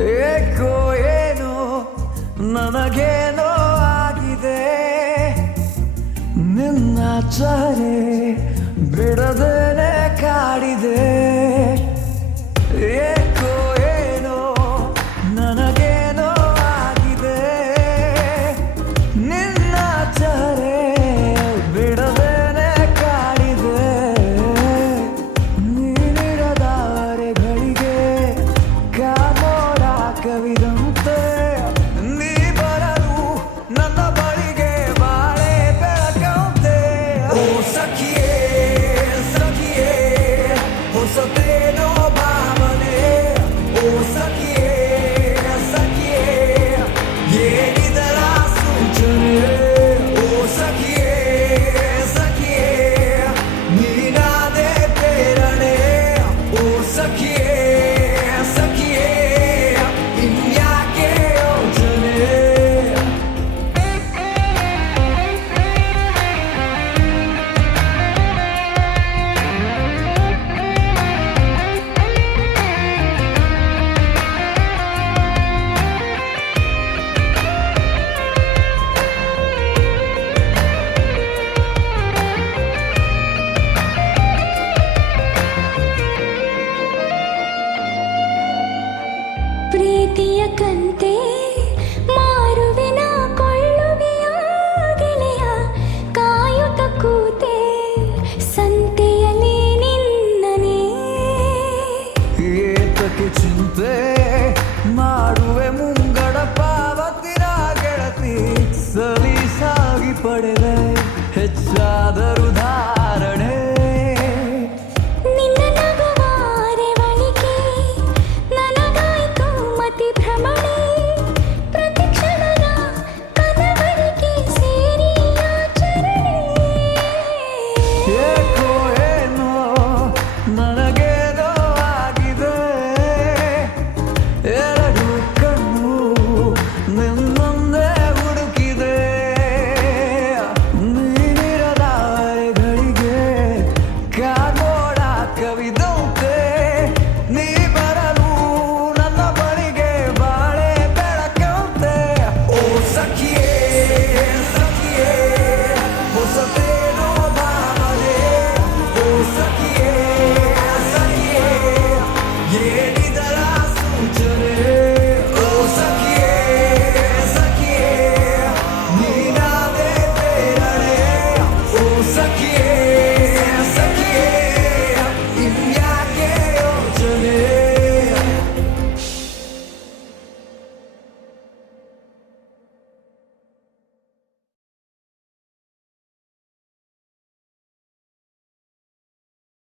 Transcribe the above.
ಏಕೋ ಏನೋ ನನಗೇನೋ ಆಗಿದೆ ನಿನ್ನ ಚಾರೆ ಬಿಡದೇನೆ ಕಾಡಿದೆ ಏಕೋ ಏನೋ ನನಗೇನೋ ಆಗಿದೆ ನಿನ್ನ ಚಾರೆ ಬಿಡದೇನೆ ಕಾಡಿದೆ ನೀನಿರದವರೆಗಳಿಗೆ ಕಾಮೋಡ ಕವಿದಂತೆ ನೀ ಬರಲು ನನ್ನ ಬಳಿಗೆ ಬಾಳೆ ಬೆಳಕಂತೆ ಓ ಸಖಿಯೇ ಸಖಿಯೇ ಹೊಸತೇನೋ ಭಾವನೆ ಓ ಸಖಿಯೇ ಸಖಿಯೇ ಏನಿದರ ಸೂಚನೆ ಓ ಸಖಿಯೇ ಸಖಿಯೇ ನೀನಾದೆ ಪ್ರೇರಣೆ ಓ ಸಖಿಯೇ ಸಖಿಯೇ ಇನ್ಯಾಕೆ ಯೋಚನೆ ಪ್ರೀತಿಯ ಕಂತೆ ಮಾರುವೆನ ಕೊಳ್ಳುವೆಯ ಗೆಳೆಯ ಕಾಯುತ್ತ ಕೂತೆ ಸಂತೆಯಲ್ಲಿ ನಿನ್ನನೇ ಏತಕ್ಕೆ ಚಿಂತೆ ಮಾಡು